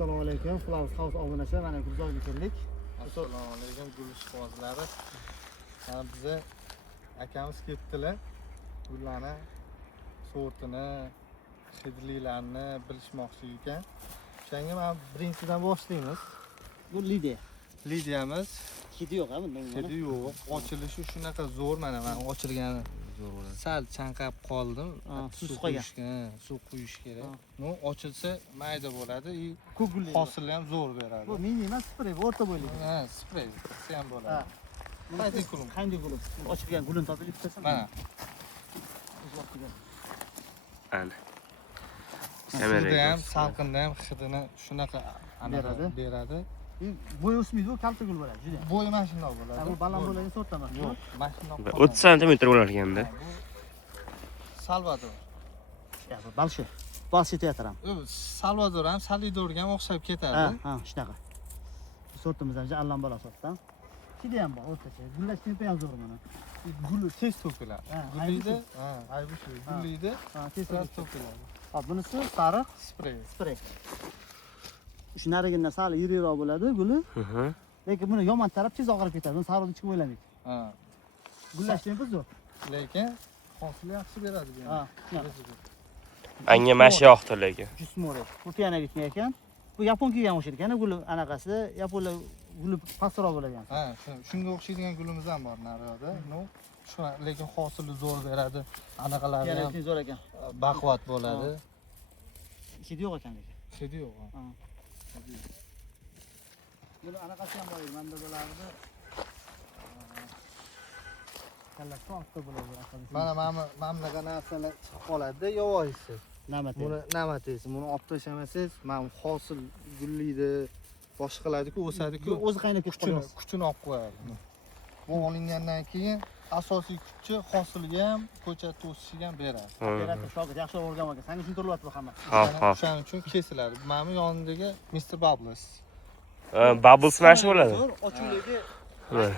Assalomu alaykum. Flowers House obunachilar, mana Gulzorga keldik. Assalomu alaykum gul ishqibozlari. Bizni akamiz ketdilar. Gullarni sortini, hidlilarini bilishmoqchi ekan. O'shanga men birinchidan boshlaymiz. Bu Lidiya. Lidiyamiz Hidi yo'q, ha bundan. hidi yo'q. Ochilishi shunaqa zo'r, mana men ochilgani zo'r bo'ladi. Sal chanqab qoldim. Suv qo'ygan. Suv quyish kerak. No, ochilsa mayda bo'ladi. Ko'p gulli. Hosilni ham zo'r beradi. Bu mini emas, sprey, o'rta bo'yli. Ha, sprey qilsa ham bo'ladi. Qaysi gulim? Qanday gulim? Ochilgan gulini topib bittasan. Mana. Ana. Suvda ham, salqinda ham hidini shunaqa beradi. Bo'y o'smaydi, kalta gul bo'ladi, juda. Bo'y mana shunday bo'ladi. Bu baland bo'ladigan sort emas. Yo'q, mana shunday. 30 santimetr bo'lar ekanda. Salvador. Ya, bu balshi. Balshi teatr ham. Salvador ham Salidorga ham o'xshab ketadi. Ha, shunaqa. Bu sortimiz ham allambalo sortdan. Hidi ham bor, o'rtacha. Gullash tempi ham zo'r mana. Guli tez to'kiladi. Gulliydi, aybi shu. Gulliydi, tez to'kiladi. Hop, bunisi sariq sprey. Shu narigindan sal yiriroq bo'ladi guli. Lekin buni yomon taraf tez og'rib ketadi. Buni sariqni hech kim o'ylamaydi. Gullash tempi zo'r. Lekin hosil yaxshi beradi bu. Anga mashi yoqdi lekin. Jusmore. Bu piyana bitgan ekan. Bu yapon kiygan o'sha ekan, guli anaqasi. Yaponlar guli pastroq bo'lgan. Shunga o'xshaydigan gulimiz ham bor naryoqda. Shu lekin hosili zo'r beradi. Anaqalari ham zo'r ekan. Baquvvat bo'ladi. Hidi yo'q ekan lekin. Hidi yo'q. Buni anaqasi ham bor, menda bo'lardi. Kallasi ortda bo'ladi. Mana bunaqa narsalar chiqib qoladi-da, yovvoyisi. Buni namataysiz, buni olib tashlamasangiz, mana hosil gullaydi, boshqalarga o'sadi-ku, o'zi qaynab ketib qoladi. Kuchini olib qo'yadi. Bu olingandan keyin asosiy kuchi hosilga ham, ko'chatni o'sishiga ham beradi. Beradi, shogird yaxshi o'rganmagan. Sanga tushuntiryapti bu hamma. O'shaning uchun kesiladi. Mana yonidagi Mr. Bubbles. Bubble smash bo'ladi. Ochuvligi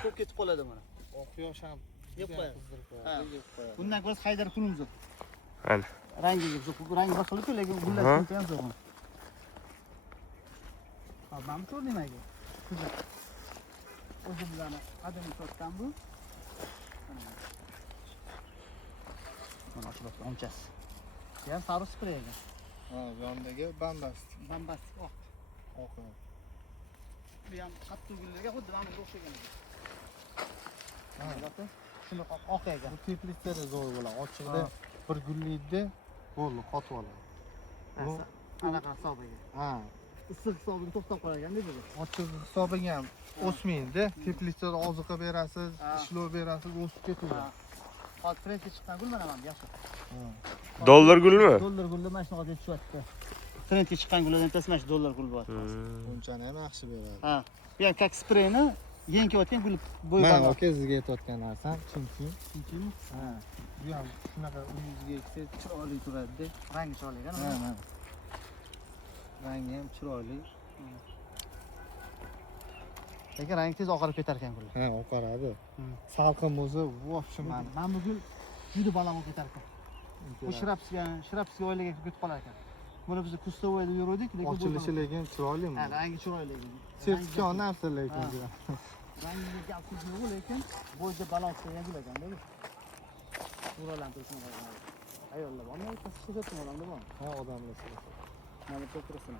ko'p ketib qoladi mana. Oq yosh ham yeb qo'yadi. Bundan ko'ra Haydar kunimiz yo'q. Ana. Rangiga zo'r, rangi bir xil-ku, lekin gullash tempi ham zo'r. Hop, mana ko'r nimaga? O'zimizdan qadimiy sortdan bu. Mana ochilib o'mchasi. Ham sariq sprey ekan. Yonidagi bombastik oq. Bu ham qattiq gullarga xuddi mana bunga o'xshagan ekan. Shuni oq ekan. Bu teplitsada zo'r bo'ladi. Ochiqda bir gullaydi, bo'ldi, qotib oladi. Anaqa hisobiga. Issiq hisobiga to'xtab qolgan dedi. Ochiq hisobiga ham o'smaydi. Teplitsada oziqa berasiz, ishlov berasiz, o'sib ketadi. Hozir trendga chiqqan gul mana bu yaxshi. Dollar gulmi? Dollar gulni mana shunaqa deb tushyapti. Trendga chiqqan gullardan bittasi mana shu dollar gul bo'lyapti. Bunchani ham yaxshi beradi. Bu ham kak spreyni yengayotgan gul bo'yi bor. Mana aka sizga aytayotgan narsam chunki bu ham shunaqa uyingizga eksa chiroyli turadi-da. Rangi chiroyli ekan. Rangi ham chiroyli. Lekin rangi tez oqarib ketar ekan gul. Oqaradi. Salqin bo'lsa, vo'bshe mana bu gul juda baland bo'lib ketar ekan. Bu shirapsiga oylarga ketib qolar ekan. Buni biz kustovoyda yurdik, lekin ochilishi lekin chiroylimi? Rangi chiroyli. Sertifikat narsa lekin. Rangiga gapsiz yo'q, lekin bo'yda baland bo'lgan gul ekan-da bu. Suralantirish nima? Ayollar bormi? Ko'rsatdim odamlar bormi? Odamlar. Mana bu tursin.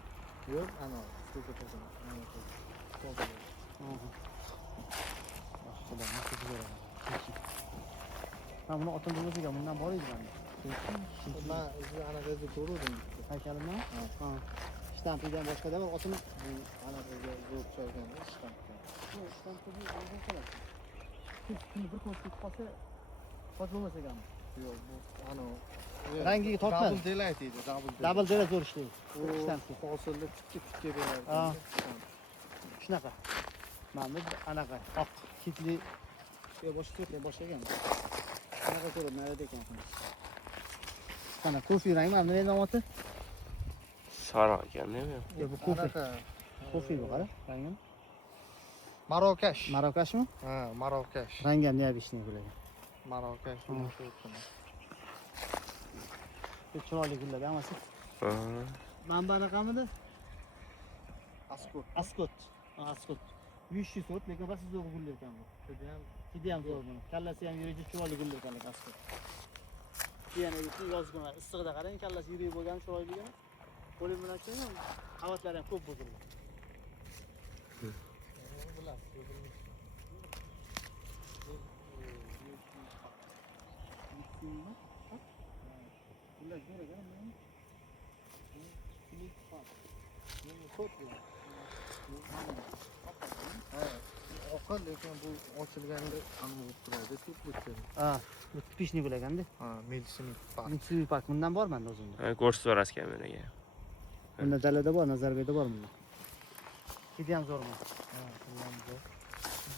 Yo'q, ana, ko'rsatasan. Mana bu. Buni otim bo'lsa ham bundan bor edi banda. Men anaqaga ko'rdim. Haykalimni? Shtampidan boshqa-da bor, otini anaqaga zo'r tushgan shtampga. Shtampni o'zim qilaman. Kun bir kun ketib qolsa, hozir bo'lmasa ham. Yo'q, bu ana rangiga tortadi. Double daylight deydi, double daylight zo'r ishlaydi. Shtampga hosilni tikka beradi. Shunaqa. Mana bu anaqa oq kitli boshlagan. Anaqa ko'rib, narada ekan. Mana kofe rang mana nima nomati? Sariq ekan-da. Yo'q, bu kofe. Kofe bu qara, rangi. Marokash. Marokashmi? Marokash. Rangi ham neobishniy bo'lagan. Marokash. Bu chiroyli gullar hammasi. Mana bu anaqamidi? Askot. Askot. 500 sort, lekin bas zo'r gullar ekan bu. Hidi ham zo'r buni. Kallasi ham yuridik chiroyli gullar ekan askot. Yana bitta yozgina issig'ida qarang, kallasi yuriy bo'lgan chiroyli ekan. Qo'lim bilan chiqgan, qavatlari ham ko'p bo'lgan. Oqar lekin bu ochilganda ham bo'lib turadi, ko'p bo'ladi. Ha, bu pishni bo'lganda. Ha, meditsina park. Mitsubishi Park bundan bor menda o'zimda. Ko'rsatib berasiz kameraga. Bunda dalada bor, Nazarbayda bor bunda. Hidi ham zo'rmi? Ha, bundan zo'r.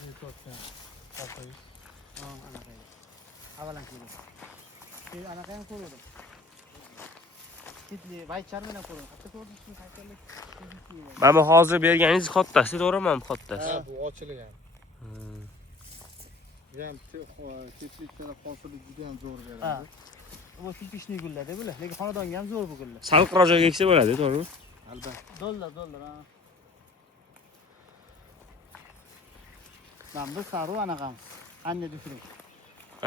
Bu to'rtdan oltayız. Ha, anaqa. Avalan keldi. Keyin anaqa ham ko'rdim. Kitli vaychar bilan ko'rdim. Hatto ko'rdingizmi, haykallik. Mana hozir berganingiz xottasi, to'g'rimi? Xottasi. Ha, bu ochilgan. Ham ketlik taraf hosili juda ham zo'r Ha. beradi. Bu pishni gullar deb bular. Lekin xonadonga ham zo'r bu gullar. Salqinroq joyga eksa bo'ladi, to'g'rimi? Albatta. Dollar, ha. Mana bu saru anaqamiz. Anne düşürük.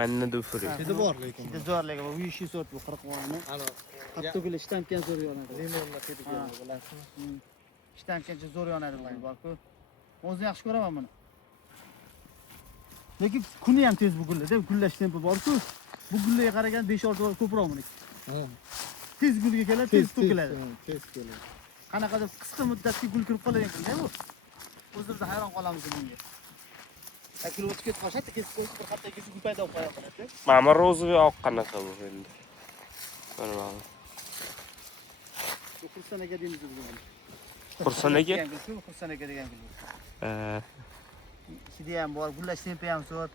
Anne dufuri. Hidi bor lekin. Hidi zo'r lekin bu 500 sort bu 40 vonni. Ana Hatto gul ishtankdan zo'r yonadi. limonni hidi Ha. bilasizmi? Ishtankdancha zo'r yonadi bu bor-ku. O'zim yaxshi ko'raman buni. Lekin kuni ham tez bu gullarda, gullash tempi bor-ku. Bu gullarga qaragan 5-6 bor ko'proq buniki. Tez gulga keladi, tez to'kiladi. Tez keladi. Qanaqadir qisqa muddatga gul kirib qoladigan gulda bu. O'zimizda hayron qolamiz bunga. Akil o'tib ketib qolsa, kesib qo'yib bir hafta kesib gul paydo bo'lib qoladi. Mana ro'ziga oq qanaqa bu endi. Mana bu. Bu xursanaga deymiz biz buni. Xursanaga? Xursanaga degan gul. Hidi ham bor, gullash tempi ham zo'r.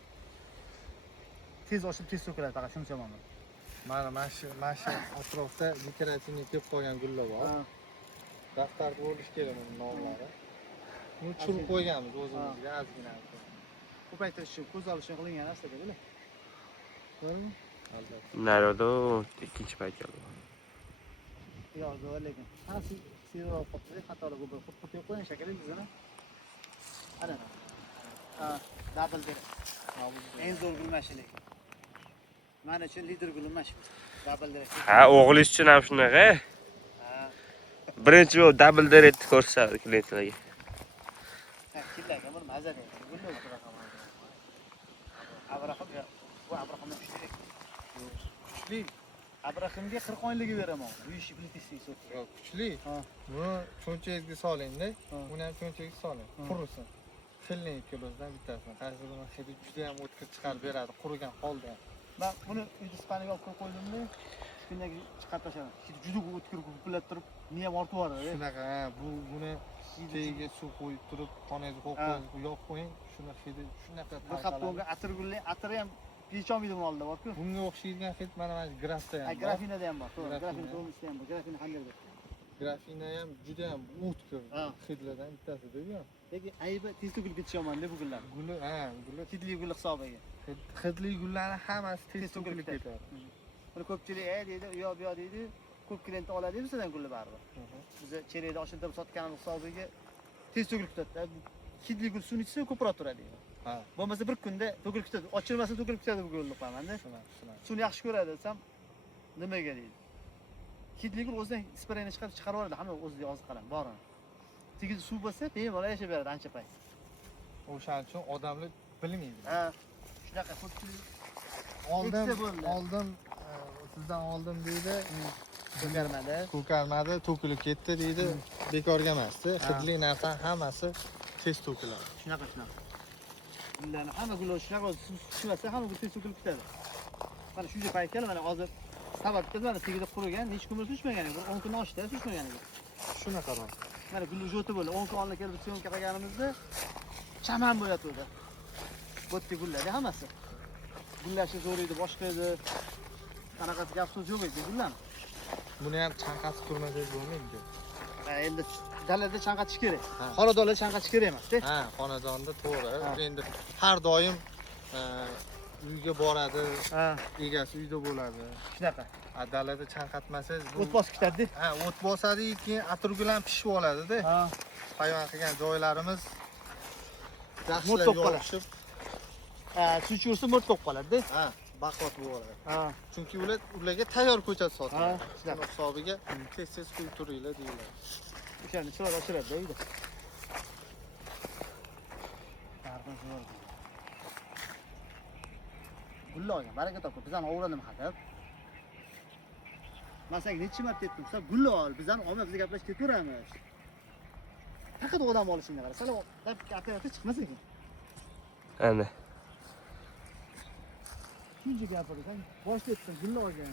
Tez oshib, tez to'kiladi, faqat shuncha mana. Mana shu atrofda dekorativniy deb qo'ygan gullar bor. Daftarda bo'lish kerak uning nomlari. Uni tushirib qo'yganmiz o'zimizga ozgina. Ko'paytirish uchun, ko'z olish uchun qilingan narsa-da, bular. To'g'rimi? Albatta. Narodo ikkinchi payt keldi. Yo'q, zo'r lekin. Qanasi serial qopdi, xatolar ko'p qo'yib qo'ying shekilli bizani. Ana. Ha, double der. Eng zo'r gulmashi lekin. Mana uchun lider gulmash. Double der. Ha, o'g'lingiz uchun ham shunaqa. Ha. Birinchi bo'lib double direct ko'rsatadi klientlarga. Kimlarga buni mazza deydi. Gullar raqam. Abraham, bu Abrahamning kuchli. Abrahamga 40 oyligiga beraman. Bu ishi biltisi so'z. Yo'q, kuchli. Ha. Buni cho'nchagingizga soling-da. Ha. Buni ham cho'nchagingizga soling. Qurisin. Xilning kilosidan bittasini. Qaysi birini hidi juda ham o'tkir chiqarib beradi, qurigan holda. Ben bunu ispaniga olib qo'ydimda, shundan chiqarib tashladim. Juda o'tkir gupillab turib, niyam ortib boradi. Shunaqa, buni tagiga suv qo'yib turib, xonangizga qo'yib yo'q qo'ying. Shuni hidi shunaqa Bir qapqonga atir gulli, atiri ham pechomiydi buni oldida bor-ku. Bunga o'xshaydigan hid mana grafda ham bor. Grafinada ham bor. Grafin to'g'risida ham bor. Grafin qanday? Grafina ham juda ham o'tkir hidlardan bittasi-da. Lekin aybi tez to'kilib ketishi yomon-da bu gullar. Guli, guli Hidli gul hisobiga. hidli gullarni hammasi tez to'kilib ketadi. Buni ko'pchilik deydi, u yoq bu yoq deydi. Ko'p klient oladi bizdan gulni baribir. Biz cherekda oshirib sotganimiz hisobiga tez to'kilib ketadi. Hidli gul suvni ichsa ko'proq turadi. Ha. Bo'lmasa bir kunda to'kilib ketadi. Ochilmasa to'kilib ketadi bu gulni qo'ymanda. Suvni yaxshi ko'radi desam, nimaga deydi. Hidli gul o'zidan spreyni chiqarib yuboradi, hamma o'ziga oziq qalam, borini. Tegib suv bo'lsa, bemalol yashab beradi ancha payt. O'shaning uchun odamlar bilmaydi. Ha, shunaqa ko'pchilik Oldin sizdan oldim deydi. ko'karmadi. Ko'karmadi, to'kilib ketdi deydi. Bekorga emas-da. Hidli narsa hammasi tez to'kiladi. Shunaqa. Gullarni hamma gullar shunaqa tushmasa, hamma gul tez to'kilib ketadi. Mana shuncha payt keldi, mana hozir sabab mana tegida qurigan, hech kim tushmagan, 10 kun oshdi, tushmagan. Shunaqa bor. Mana gulni joti bo'ldi, 10 kun oldin kelib syomka qilganimizda chaman bo'layotdi. Bo'tdi gullar hammasi. Gullashi zo'r edi, boshqa edi. Qanaqasi gap so'z yo'q edi gullarni. Buni ham chanqatib turmasangiz bo'lmaydi. Endi dalada chanqatish kerak. Xonadonda chanqatish kerak emas-da. Ha, xonadonda to'g'ri. Endi har doim uyga boradi, egasi uyda bo'ladi. Shunaqa. Dalada chanqatmasangiz O't bosib ketadi. Ha, o't bosadi, keyin atirgul ham pishib oladi-da. hayvon qilgan joylarimiz Mo'rt yaxshilab bo'lib qoladi. yorishib, Suv ursa mo'rt bo'lib qoladi-da. ha, baquvvat bo'ladi. Ha. Chunki ularga tayyor ko'chat sotiladi. Ha, Shuni hisobiga tez-tez quyib turinglar deyiladi. O'shani chiroyli oshiradi-da uyda. Gullo olgan, baraka topib, bizani ovuradim hadab. Men senga necha marta aytdim, sen gullo ol, bizani olma, biz gaplashib ketaveramiz. Faqat odam olishingni qara, sal operatsiya chiqmas ekan. Ana. Shuncha gapirsan, boshda aytdim, gullo olgan.